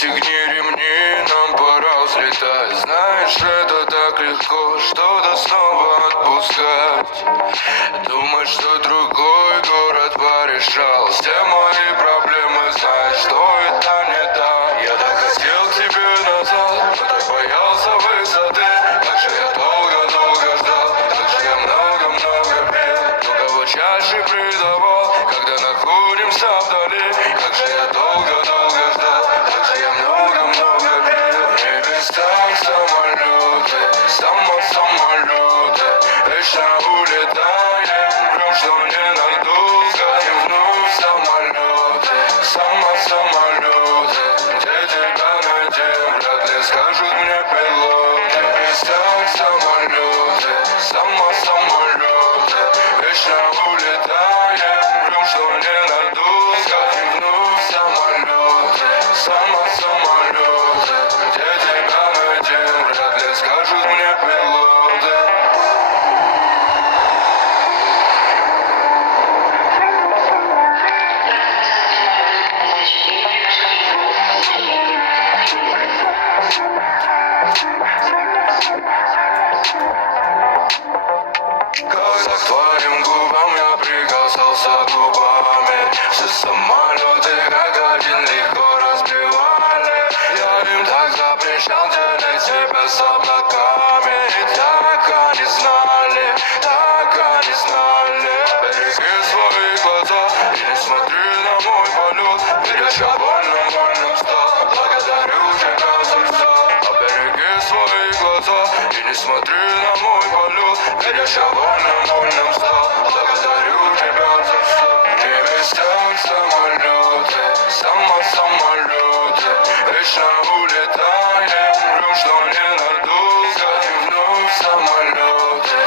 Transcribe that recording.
Пристегни ремни, нам пора взлетать. Знаешь, это так легко что-то снова отпускать. Думать, что другой город порешал все мои проблемы, знаешь, что это не так. Я так хотел к тебе назад, но так боялся высоты. Как же я долго-долго ждал, как же я много-много пил. Но кого чаще предавал, когда находимся вдали. Как же я долго-долго ждал, как же я много-много пил. В небесах самолеты, самолеты, вечно улетаем, врем, что не надолго. И вновь самолеты, самолеты, где тебя найдем, вряд ли скажут мне пилоты. В небесах самолеты, самолеты, вечно улетаем, врем, что не надолго. И вновь самолеты, самолеты, где тебя найдем, вряд ли скажут мне пилоты. Когда к твоим губам я прикасался губами, все самолеты как один легко разбивали. Я им так запрещал делить себя с облаками. И так они знали, береги свои глаза и не смотри на мой полет. Ведь я вольным стал, благодарю тебя за все. Береги свои глаза и не смотри на мой полет. Ведь я вольным стал, благодарю тебя за все. В небесах самолеты, самолеты, вечно улетаем, врем, что не надолго. И вновь самолеты,